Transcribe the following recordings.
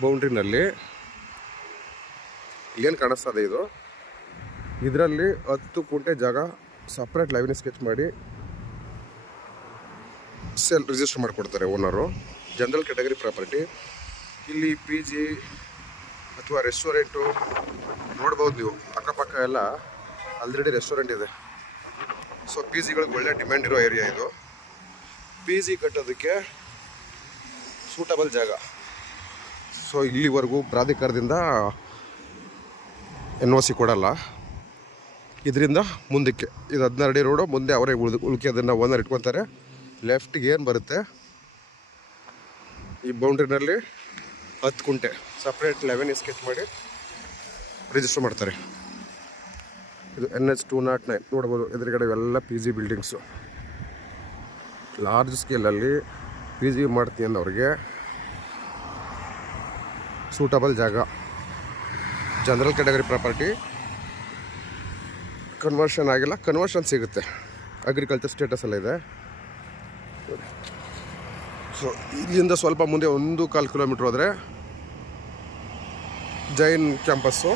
ಬೌಂಡ್ರಿನಲ್ಲಿ ಏನು ಕಾಣಿಸ್ತದೆ ಇದು, ಇದರಲ್ಲಿ 10 ಗುಂಟೆ ಜಾಗ ಸಪ್ರೇಟ್ ಲೈವ್ನ ಸ್ಕೆಚ್ ಮಾಡಿ ಸೇಲ್ ರಿಜಿಸ್ಟರ್ ಮಾಡಿಕೊಡ್ತಾರೆ ಓನರು. General category property. ಇಲ್ಲಿ ಪಿ ಜಿ ಅಥವಾ ರೆಸ್ಟೋರೆಂಟು ನೋಡ್ಬೋದು ನೀವು, ಅಕ್ಕಪಕ್ಕ ಎಲ್ಲ ಆಲ್ರೆಡಿ ರೆಸ್ಟೋರೆಂಟ್ ಇದೆ. ಸೊ ಪಿ ಜಿಗಳಿಗೆ ಒಳ್ಳೆ ಡಿಮ್ಯಾಂಡ್ ಇರೋ ಏರಿಯಾ ಇದು. ಪಿ ಜಿ ಕಟ್ಟೋದಕ್ಕೆ ಸೂಟಬಲ್ ಜಾಗ. ಸೊ ಇಲ್ಲಿವರೆಗೂ ಪ್ರಾಧಿಕಾರದಿಂದ NOC ಕೊಡಲ್ಲ. ಇದರಿಂದ ಮುಂದಕ್ಕೆ ಇದು 16 ಅಡಿ ರೋಡು, ಮುಂದೆ ಅವರೇ ಉಳ್ಕೆದನ್ನು ಓನರ್ ಇಟ್ಕೊತಾರೆ. ಲೆಫ್ಟಿಗೆ ಏನು ಬರುತ್ತೆ, ಈ ಬೌಂಡ್ರಿನಲ್ಲಿ 10 ಗುಂಟೆ ಸಪ್ರೇಟ್ 11 ಸ್ಕೆಚ್ ಮಾಡಿ ರಿಜಿಸ್ಟರ್ ಮಾಡ್ತಾರೆ. ಇದು NH 209 ನೋಡ್ಬೋದು. ಎದುರುಗಡೆ ಎಲ್ಲ ಪಿ ಜಿ ಬಿಲ್ಡಿಂಗ್ಸು. ಲಾರ್ಜ್ ಸ್ಕೇಲಲ್ಲಿ ಪಿ ಜಿ ಮಾಡ್ತೀನಿ ಅನ್ನೋರಿಗೆ ಸೂಟಬಲ್ ಜಾಗ. General category property. ಕನ್ವರ್ಷನ್ ಆಗಿಲ್ಲ, ಕನ್ವರ್ಷನ್ ಸಿಗುತ್ತೆ. ಅಗ್ರಿಕಲ್ಚರ್ ಸ್ಟೇಟಸ್ ಎಲ್ಲ ಇದೆ. ಸೊ ಇಲ್ಲಿಂದ ಸ್ವಲ್ಪ ಮುಂದೆ 1.25 ಕಿಲೋಮೀಟ್ರ್ ಹೋದರೆ ಜೈನ್ ಕ್ಯಾಂಪಸ್ಸು.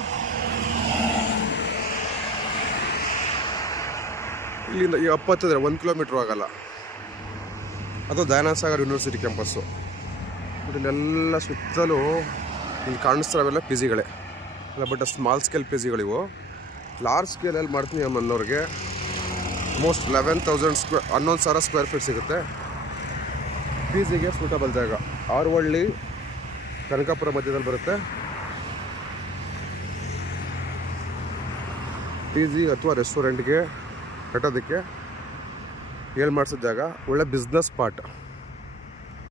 ಇಲ್ಲಿಂದ ಈ 1 ಕಿಲೋಮೀಟ್ರ್ ಆಗಲ್ಲ, ಅದು ದಯಾನಂದ ಸಾಗರ್ ಯೂನಿವರ್ಸಿಟಿ ಕ್ಯಾಂಪಸ್ಸು. ಇಲ್ಲೆಲ್ಲ ಸುತ್ತಲೂ ಇಲ್ಲಿ ಕಾಣಿಸ್ತಾವೆಲ್ಲ ಪಿ ಜಿಗಳೇ ಅಲ್ಲ, ಬಟ್ ಸ್ಮಾಲ್ ಸ್ಕೇಲ್ ಪಿ ಜಿಗಳಿವು. ಲಾರ್ಜ್ ಸ್ಕೇಲಲ್ಲಿ ಮಾಡ್ತೀನಿ ಅನ್ನೋರಿಗೆ ಆಲ್ಮೋಸ್ಟ್ 11,000 ಸ್ಕ್ವೇರ್ ಫೀಟ್ ಸಿಗುತ್ತೆ. ಪಿ ಜಿಗೆ ಸೂಟಬಲ್ ಜಾಗ. ಆರುವಳ್ಳಿ ಕನಕಾಪುರ ಮಧ್ಯದಲ್ಲಿ ಬರುತ್ತೆ. ಪಿ ಜಿ ಅಥವಾ ರೆಸ್ಟೋರೆಂಟ್ಗೆ ಕಟ್ಟೋದಕ್ಕೆ ಮಾಡಿಸೋ ಜಾಗ. ಒಳ್ಳೆ ಬಿಸ್ನೆಸ್ ಸ್ಪಾಟ್.